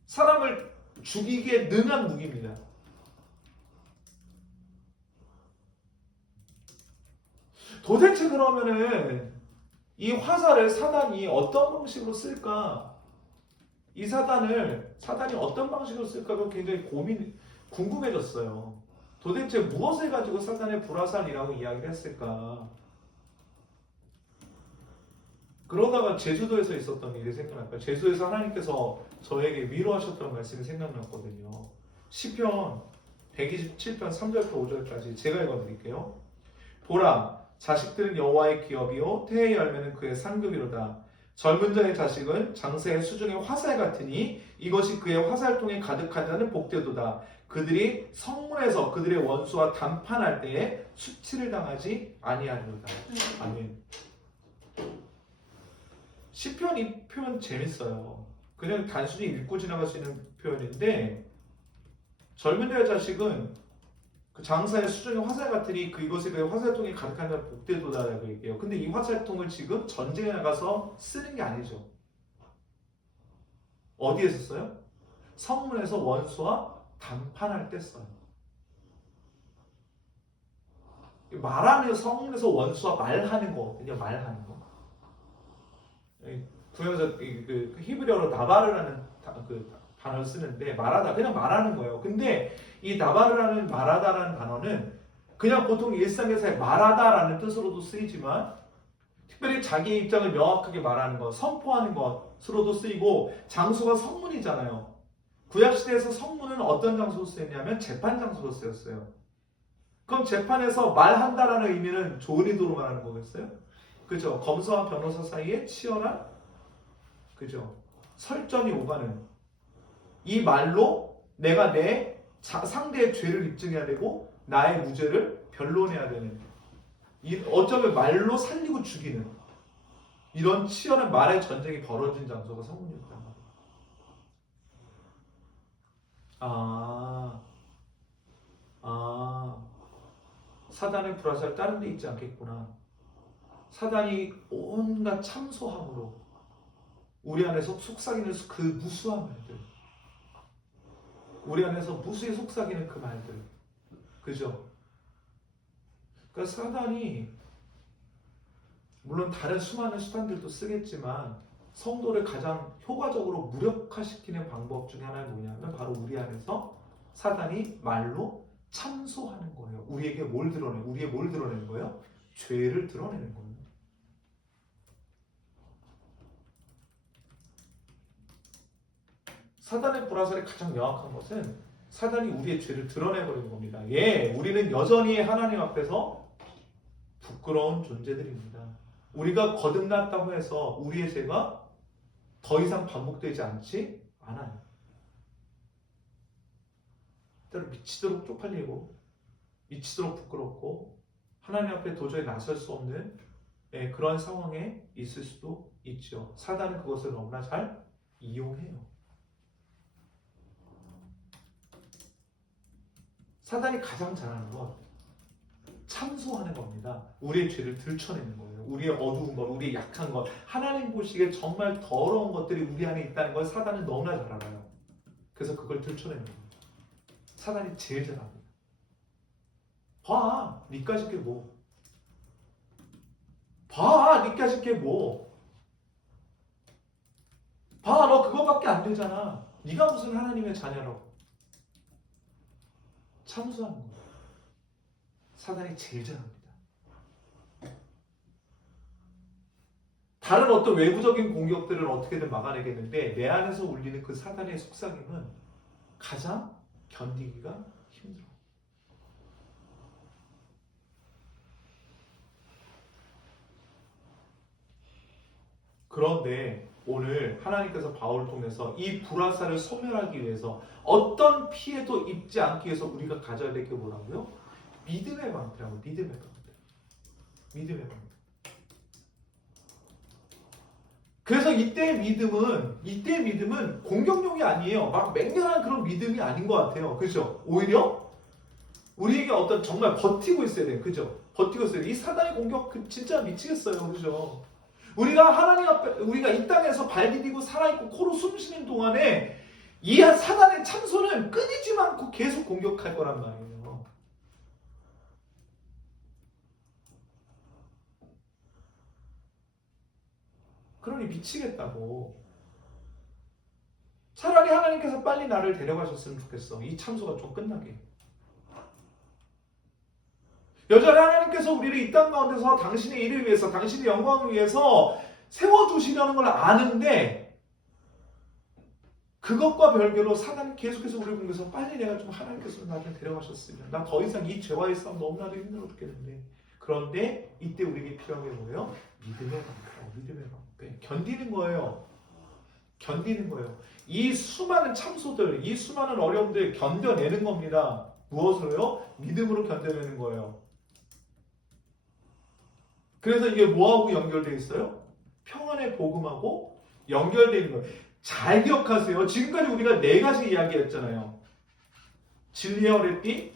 사람을 죽이기에 능한 무기입니다. 도대체 그러면은 이 화살을 사단이 어떤 방식으로 쓸까? 이 사단이 어떤 방식으로 쓸까가 굉장히 궁금해졌어요. 도대체 무엇을 가지고 사단의 불화살이라고 이야기를 했을까? 그러다가 제주도에서 있었던 일이 생각날까요? 제주도에서 하나님께서 저에게 위로하셨던 말씀이 생각났거든요. 시편 127편 3절부터 5절까지 제가 읽어드릴게요. 보라, 자식들은 여호와의 기업이요 태의 열매는 그의 상급이로다. 젊은 자의 자식은 장세의 수중의 화살 같으니 이것이 그의 화살통에 가득한 자는 복되도다. 그들이 성문에서 그들의 원수와 담판할 때에 수치를 당하지 아니하리로다. 아멘. 시편 이 표현 재밌어요. 그냥 단순히 읽고 지나갈 수 있는 표현인데 젊은 자의 자식은 그 장사의 수중의 화살 같으니 이것이 그의 화살통에 가득한 자는 복되도다라고 얘기해요. 근데 이 화살통을 지금 전쟁에 나가서 쓰는 게 아니죠. 어디에 썼어요? 성문에서 원수와 담판할 때 써요. 말하는 성문에서 원수와 말하는 거거든요. 말하는 거. 구약에서 그 히브리어로 나바르라는 그 단어를 쓰는데 말하다 그냥 말하는 거예요. 근데 이 나바르라는 말하다라는 단어는 그냥 보통 일상에서의 말하다라는 뜻으로도 쓰이지만 특별히 자기의 입장을 명확하게 말하는 것, 선포하는 것으로도 쓰이고 장소가 성문이잖아요. 구약시대에서 성문은 어떤 장소로 쓰였냐면 재판 장소로 쓰였어요. 그럼 재판에서 말한다라는 의미는 좋은 의도로 말하는 거겠어요? 그죠? 검사와 변호사 사이에 치열한 그죠? 설전이 오가는 이 말로 내가 내 상대의 죄를 입증해야 되고 나의 무죄를 변론해야 되는 어쩌면 말로 살리고 죽이는 이런 치열한 말의 전쟁이 벌어진 장소가 성문이었단 말이에요. 사단의 불화살 다른 데 있지 않겠구나. 사단이 온갖 참소함으로 우리 안에서 속삭이는 그 무수한 말들, 우리 안에서 무수히 속삭이는 그 말들, 그죠? 그러니까 사단이 물론 다른 수많은 수단들도 쓰겠지만 성도를 가장 효과적으로 무력화시키는 방법 중에 하나는 뭐냐면 바로 우리 안에서 사단이 말로 참소하는 거예요. 우리에게 뭘 드러내는 거예요? 죄를 드러내는 거예요. 사단의 불화살이 가장 명확한 것은 사단이 우리의 죄를 드러내버리는 겁니다. 우리는 여전히 하나님 앞에서 부끄러운 존재들입니다. 우리가 거듭났다고 해서 우리의 죄가 더 이상 반복되지 않지 않아요. 때로 미치도록 쪽팔리고 미치도록 부끄럽고 하나님 앞에 도저히 나설 수 없는 그런 상황에 있을 수도 있죠. 사단은 그것을 너무나 잘 이용해요. 사단이 가장 잘하는 건 참소하는 겁니다. 우리의 죄를 들춰내는 거예요. 우리의 어두운 것, 우리의 약한 것, 하나님 보시기에 정말 더러운 것들이 우리 안에 있다는 걸 사단은 너무나 잘 알아요. 그래서 그걸 들춰내는 거예요. 사단이 제일 잘합니다. 봐, 니까짓 게 뭐? 봐, 니까짓 게 뭐? 봐, 너 그거밖에 안 되잖아. 네가 무슨 하나님의 자녀라고. 참소하는 거예요. 사단이 제일 잘합니다. 다른 어떤 외부적인 공격들을 어떻게든 막아내겠는데 내 안에서 울리는 그 사단의 속삭임은 가장 견디기가 힘들어. 그런데 오늘 하나님께서 바울을 통해서 이 불화살을 소멸하기 위해서 어떤 피해도 입지 않기 위해서 우리가 가져야 될 게 뭐라고요? 믿음의 방패라고. 믿음의 방패. 믿음의 방패. 그래서 이때의 믿음은 공격용이 아니에요. 막 맹렬한 그런 믿음이 아닌 것 같아요. 그죠? 오히려 우리에게 어떤 정말 버티고 있어야 돼요. 그죠? 버티고 있어야 돼요. 이 사단의 공격 진짜 미치겠어요. 그죠? 우리가 하나님 앞에, 우리가 이 땅에서 발 디디고 살아있고 코로 숨 쉬는 동안에 이 사단의 참소는 끊이지 않고 계속 공격할 거란 말이에요. 그러니 미치겠다고. 차라리 하나님께서 빨리 나를 데려가셨으면 좋겠어. 이 참소가 좀 끝나게. 여전히 하나님께서 우리를 이 땅 가운데서 당신의 일을 위해서, 당신의 영광을 위해서 세워두시려는 걸 아는데 그것과 별개로 사단이 계속해서 우리를 공격해서 빨리 내가 좀 하나님께서 나를 데려가셨으면 나 더 이상 이 죄와의 싸움 너무나도 힘들어 죽겠는데. 그런데 이때 우리에게 필요한 게 뭐예요? 믿음의 방패. 믿음의 방패. 견디는 거예요. 견디는 거예요. 이 수많은 참소들, 이 수많은 어려움들 견뎌내는 겁니다. 무엇으로요? 믿음으로 견뎌내는 거예요. 그래서 이게 뭐하고 연결되어 있어요? 평안의 복음하고 연결되어 있는 거예요. 잘 기억하세요. 지금까지 우리가 4가지 이야기했잖아요. 진리의 어레띠,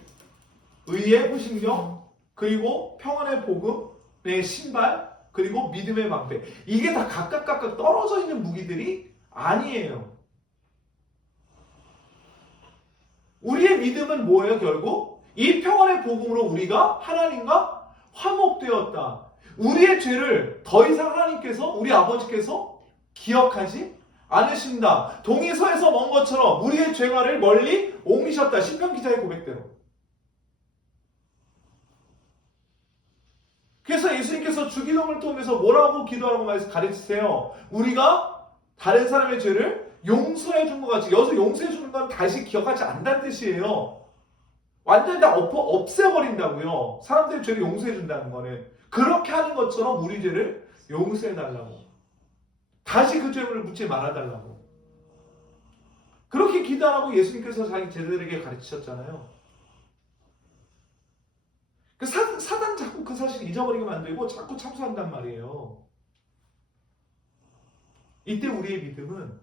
의의 후신경, 그리고 평안의 복음의 신발, 그리고 믿음의 방패. 이게 다 각각 떨어져 있는 무기들이 아니에요. 우리의 믿음은 뭐예요, 결국? 이 평안의 복음으로 우리가 하나님과 화목되었다. 우리의 죄를 더 이상 하나님께서, 우리 아버지께서 기억하지 않으신다. 동의서에서 먼 것처럼 우리의 죄가를 멀리 옮기셨다. 시편 기자의 고백대로. 그래서 예수님께서 주기도문을 통해서 뭐라고 기도하라고 가르치세요? 우리가 다른 사람의 죄를 용서해 준 것 같이. 여기서 용서해 주는 건 다시 기억하지 않는다는 뜻이에요. 완전히 다 없애버린다고요. 사람들의 죄를 용서해 준다는 거는. 그렇게 하는 것처럼 우리 죄를 용서해 달라고. 다시 그 죄를 묻지 말아달라고. 그렇게 기도하라고 예수님께서 자기 제자들에게 가르치셨잖아요. 그 사단 자꾸 그 사실을 잊어버리게 만들고 자꾸 참소한단 말이에요. 이때 우리의 믿음은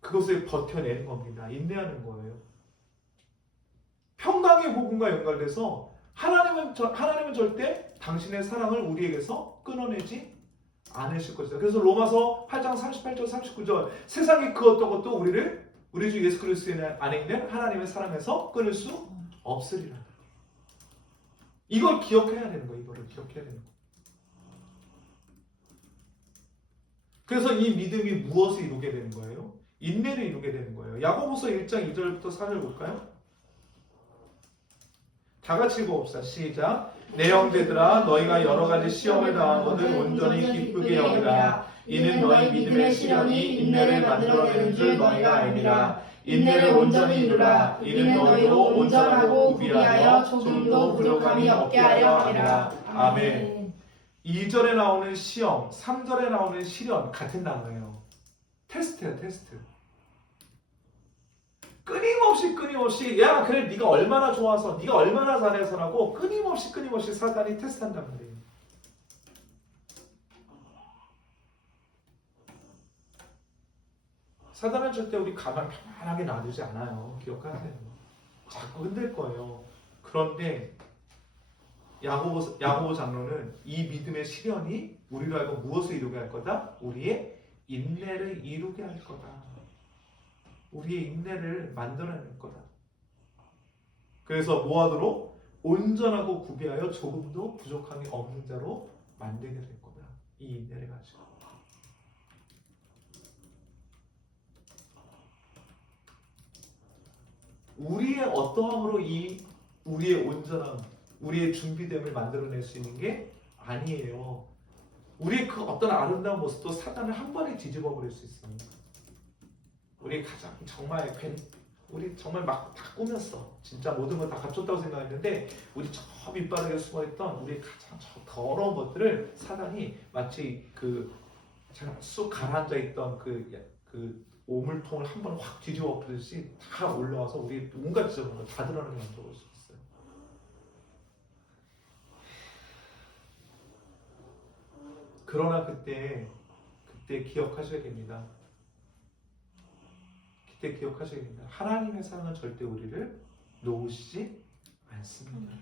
그것을 버텨내는 겁니다. 인내하는 거예요. 평강의 복음과 연결돼서 하나님은 절대 당신의 사랑을 우리에게서 끊어내지 않으실 것이다. 그래서 로마서 8장 38절 39절 세상의 그 어떤 것도 우리 주 예수 그리스도 안에 있는 하나님의 사랑에서 끊을 수 없으리라. 이걸 기억해야 되는 거예요. 이거를 기억해야 되는 거예요. 그래서 이 믿음이 무엇을 이루게 되는 거예요? 인내를 이루게 되는 거예요. 야고보서 1장 2절부터 4절 볼까요? 다 같이 읽어봅시다. 시작. 내 형제들아 너희가 여러 가지 시험을 당하거든 온전히 기쁘게 여기라. 이는 너희 믿음의 시련이 인내를 만들어내는 줄 너희가 알미라. 인내를 온전히 이루라. 이는 너희로 온전하고 구비하여 조금도 부족함이 없게 하려 함이라. 아멘. 2절에 나오는 시험, 3절에 나오는 시련 같은 단어예요. 테스트예요. 테스트. 끊임없이 야 그래 네가 얼마나 좋아서 네가 얼마나 잘해서라고 끊임없이 사단이 테스트한단 말이에요. 사단은 절대 우리 가만 편안하게 놔두지 않아요. 기억하세요. 자꾸 흔들 거예요. 그런데 야고보 장로는 이 믿음의 시련이 우리로 하여금 무엇을 이루게 할 거다? 우리의 인내를 이루게 할 거다. 우리의 인내를 만들어낼 거다. 그래서 뭐하도록? 온전하고 구비하여 조금도 부족함이 없는 자로 만들게 될 거다. 이 인내를 가지고. 우리의 어떠함으로 이 우리의 온전함, 우리의 준비됨을 만들어낼 수 있는 게 아니에요. 우리의 그 어떤 아름다운 모습도 사단을 한 번에 뒤집어 버릴 수 있어요. 우리 가장 정말 우리 정말 막 다 꾸몄어. 진짜 모든 걸 다 갖췄다고 생각했는데 우리 저 밑바닥에 숨어있던 우리 가장 저 더러운 것들을 사단이 마치 쑥 가라앉아 있던 그 오물통을 한 번 확 뒤집어 버리듯이 다 올라와서 우리 온갖 지저분한 걸 다 드러내게 만들어볼 수 있어요. 그러나 그때 기억하셔야 됩니다. 그때 기억하셔야 됩니다. 하나님의 사랑은 절대 우리를 놓으시지 않습니다.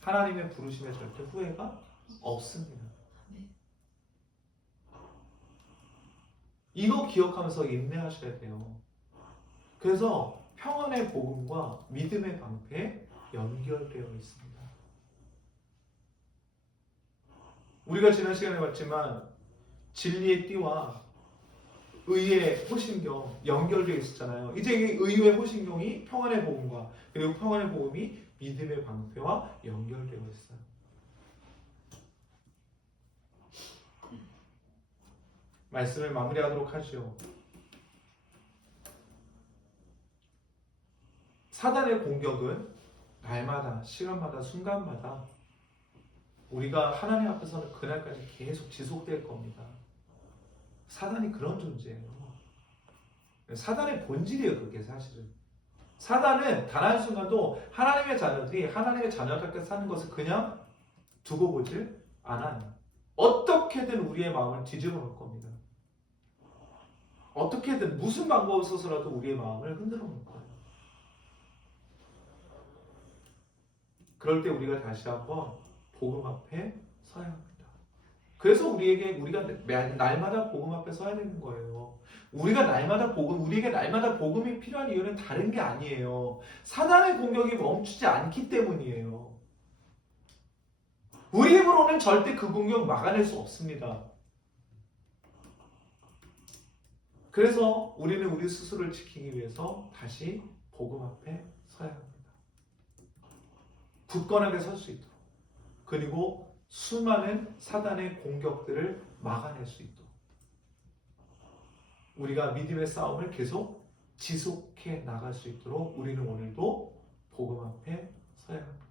하나님의 부르심에 절대 후회가 없습니다. 이거 기억하면서 인내하셔야 돼요. 그래서 평안의 복음과 믿음의 방패에 연결되어 있습니다. 우리가 지난 시간에 봤지만 진리의 띠와 의의 호신경 연결되어 있었잖아요. 이제 이 의의 호신경이 평안의 복음과 그리고 평안의 복음이 믿음의 방패와 연결되어 있어요. 말씀을 마무리하도록 하죠. 사단의 공격은 날마다, 시간마다, 순간마다 우리가 하나님 앞에서는 그날까지 계속 지속될 겁니다. 사단이 그런 존재예요. 사단의 본질이에요, 그게 사실은. 사단은 단 한순간도 하나님의 자녀들이 하나님의 자녀답게 사는 것을 그냥 두고 보질 않아요. 어떻게든 우리의 마음을 뒤집어 놓을 겁니다. 어떻게든 무슨 방법을 써서라도 우리의 마음을 흔들어 놓을 거예요. 그럴 때 우리가 다시 한번 복음 앞에 서야 합니다. 그래서 우리가 날마다 복음 앞에 서야 되는 거예요. 우리에게 날마다 복음이 필요한 이유는 다른 게 아니에요. 사단의 공격이 멈추지 않기 때문이에요. 우리 힘으로는 절대 그 공격 막아낼 수 없습니다. 그래서 우리는 우리 스스로를 지키기 위해서 다시 복음 앞에 서야 합니다. 굳건하게 설 수 있도록. 그리고 수많은 사단의 공격들을 막아낼 수 있도록. 우리가 믿음의 싸움을 계속 지속해 나갈 수 있도록 우리는 오늘도 복음 앞에 서야 합니다.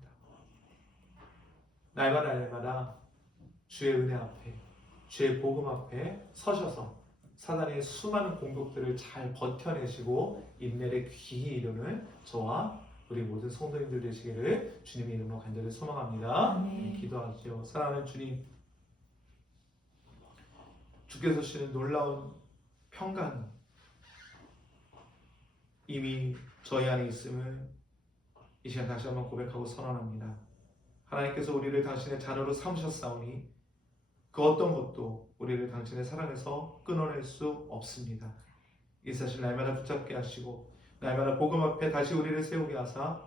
날마다 주의 은혜 앞에, 주의 복음 앞에 서셔서 사단의 수많은 공격들을 잘 버텨내시고 인내를 귀히 이루는 저와 우리 모든 성도님들 되시기를 주님의 이름으로 간절히 소망합니다. 기도하죠. 사랑하는 주님, 주께서 주시는 놀라운 평강 이미 저희 안에 있음을 이 시간 다시 한번 고백하고 선언합니다. 하나님께서 우리를 당신의 자녀로 삼으셨사오니 그 어떤 것도 우리를 당신의 사랑에서 끊어낼 수 없습니다. 이 사실 날마다 붙잡게 하시고 날마다 복음 앞에 다시 우리를 세우게 하사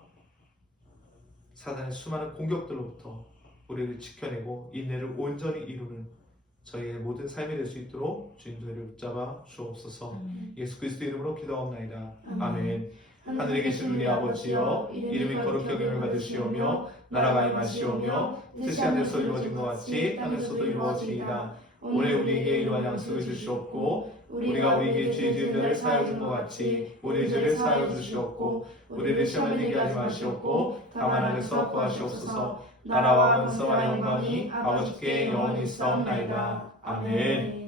사단의 수많은 공격들로부터 우리를 지켜내고 인내를 온전히 이루는 저희의 모든 삶이 될 수 있도록 주님 저희를 붙잡아 주옵소서. 예수 그리스도 이름으로 기도하옵나이다. 아멘. 하늘에 계신 우리 아버지여, 이름이 거룩히 여김을 받으시오며 나라가 임하시오며 뜻이 하늘에서 이루어진 것 같이 땅에서도 이루어지이다. 오늘 우리에게 이러한 양식을 주시옵고 우리가 우리에게 죄 지은 자를 사하여 준 것 같이 우리 죄를 사하여 주시옵고 우리를 시험에 들게 하지 마시옵고 다만 하늘에서 구하시옵소서. 나라와 권세와 영광이 아버지께 영원히 있사옵나이다. 아멘.